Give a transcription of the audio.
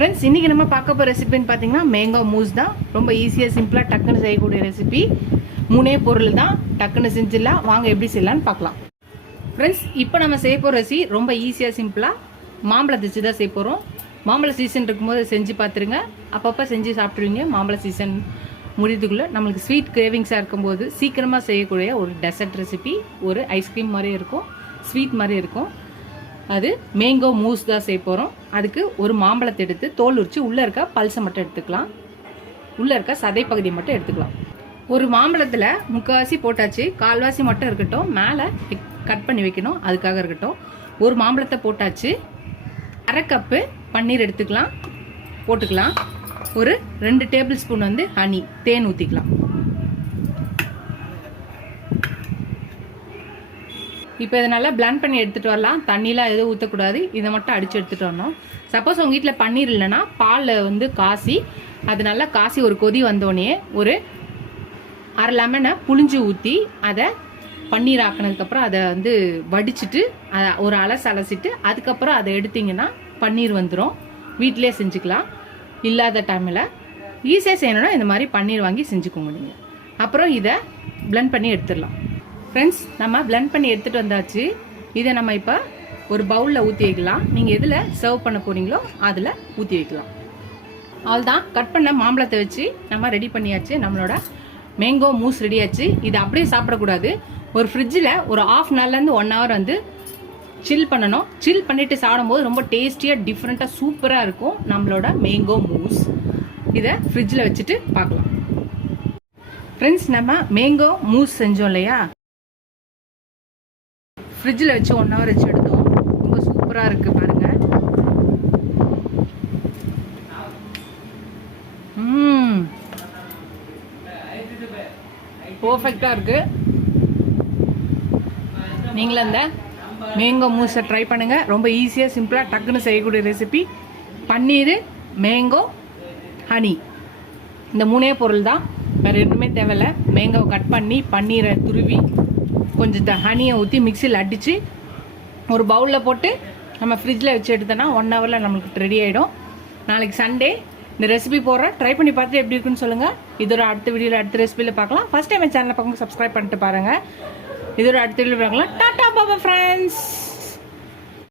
Friends, இன்றைக்கி நம்ம பார்க்க போகிற ரெசிபின்னு பார்த்தீங்கன்னா மேங்கோ மூஸ் தான். ரொம்ப ஈஸியாக சிம்பிளாக டக்குன்னு செய்யக்கூடிய ரெசிபி. 3 பொருள் தான், டக்குன்னு செஞ்சிடலாம். வாங்க எப்படி செய்யலான்னு பார்க்கலாம். ஃப்ரெண்ட்ஸ், இப்போ நம்ம செய்ய போகிற ரெசிபி ரொம்ப ஈஸியாக சிம்பிளாக மாம்பழம் வச்சு தான் செய்ய போகிறோம். மாம்பழ சீசன் இருக்கும்போது செஞ்சு பார்த்துருங்க. அப்பப்போ செஞ்சு சாப்பிட்ருவீங்க. மாம்பழ சீசன் முடியதுக்குள்ளே நம்மளுக்கு ஸ்வீட் கிரேவிங்ஸாக இருக்கும்போது சீக்கிரமாக செய்யக்கூடிய ஒரு டெசர்ட் ரெசிபி. ஒரு ஐஸ்கிரீம் மாதிரி இருக்கும், ஸ்வீட் மாதிரி இருக்கும். அது மேங்கோ மூஸ் தான் செய்ய போகிறோம். அதுக்கு ஒரு மாம்பழத்தை எடுத்து தோல் உரித்து உள்ளே இருக்க பல்சை மட்டும் எடுத்துக்கலாம். உள்ளே இருக்க சதை பகுதி மட்டும் எடுத்துக்கலாம். ஒரு மாம்பழத்தில் முக்கால்வாசி போட்டாச்சு, கால்வாசி மட்டும் இருக்கட்டும், மேலே கட் பண்ணி வைக்கணும், அதுக்காக இருக்கட்டும். ஒரு மாம்பழத்தை போட்டாச்சு. 1/2 கப்பு பன்னீர் எடுத்துக்கலாம், போட்டுக்கலாம். ஒரு 2 டேபிள் ஸ்பூன் ஹனி, தேன் ஊற்றிக்கலாம். இப்போ இதை நல்லா பிளண்ட் பண்ணி எடுத்துகிட்டு வரலாம். தண்ணிலாம் எதுவும் ஊற்றக்கூடாது, இதை மட்டும் அடித்து எடுத்துகிட்டு வரணும். சப்போஸ் உங்கள் வீட்டில் பன்னீர் இல்லைன்னா பாலில் காசி, அது நல்லா காசி ஒரு கொதி வந்தோடனே ஒரு 1/2 லெமனை புளிஞ்சு ஊற்றி அதை பன்னீர் ஆக்கினதுக்கப்புறம் அதை வடிச்சிட்டு அதை ஒரு அலசிட்டு அதுக்கப்புறம் அதை எடுத்திங்கன்னா பன்னீர் வந்துடும். வீட்டிலே செஞ்சுக்கலாம். இல்லாத டைமில் ஈஸியாக செய்யணுன்னா இந்த மாதிரி பன்னீர் வாங்கி செஞ்சுக்கோங்க நீங்கள். அப்புறம் இதை பிளண்ட் பண்ணி எடுத்துடலாம். ஃப்ரெண்ட்ஸ், நம்ம பிளண்ட் பண்ணி எடுத்துகிட்டு வந்தாச்சு. இதை நம்ம இப்போ ஒரு பவுலில் ஊற்றி வைக்கலாம். நீங்கள் எதில் சர்வ் பண்ண போகிறீங்களோ அதில் ஊற்றி வைக்கலாம். அவ்வளோதான், கட் பண்ண மாம்பழத்தை வச்சு நம்ம ரெடி பண்ணியாச்சு. நம்மளோட மேங்கோ மூஸ் ரெடி ஆச்சு. இது அப்படியே சாப்பிடக்கூடாது. ஒரு ஃப்ரிட்ஜில் ஒரு 1/2 நாள்லேருந்து 1 ஹவர் சில் பண்ணணும். சில் பண்ணிவிட்டு சாப்பிடும்போது ரொம்ப டேஸ்டியாக டிஃப்ரெண்ட்டாக சூப்பராக இருக்கும் நம்மளோட மேங்கோ மூஸ். இதை ஃப்ரிட்ஜில் வச்சுட்டு பார்க்கலாம். ஃப்ரெண்ட்ஸ், நம்ம மேங்கோ மூஸ் செஞ்சோம் இல்லையா, ஃப்ரிட்ஜில் வச்சு 1 ஹவர் வச்சு எடுத்தோம். ரொம்ப சூப்பராக இருக்குது பாருங்கள். பர்ஃபெக்டாக இருக்குது. நீங்களும் அந்த மேங்கோ மூஸை ட்ரை பண்ணுங்கள். ரொம்ப ஈஸியாக சிம்பிளாக டக்குன்னு செய்யக்கூடிய ரெசிபி. பன்னீர், மேங்கோ, ஹனி, இந்த 3 பொருள் தான். வேறு எதுவுமே தேவையில்லை. மேங்கோவை கட் பண்ணி பன்னீரை துருவி கொஞ்சம் ஹனியை ஊற்றி மிக்சியில் அடித்து ஒரு பவுலில் போட்டு நம்ம ஃப்ரிட்ஜில் வச்சு எடுத்தோன்னா 1 ஹவரில் நம்மளுக்கு ரெடி ஆகிடும். நாளைக்கு சண்டே இந்த ரெசிபி போடுறேன். ட்ரை பண்ணி பார்த்துட்டு எப்படி இருக்குன்னு சொல்லுங்கள். இதோட அடுத்த வீடியோவில் அடுத்த ரெசிபியில் பார்க்கலாம். ஃபஸ்ட் டைம் என் சேனலை பார்க்கும்போது சப்ஸ்கிரைப் பண்ணிட்டு பாருங்கள். இதோட அடுத்த வீடியோவில் பார்க்கலாம். டாடா பாபா ஃப்ரெண்ட்ஸ்.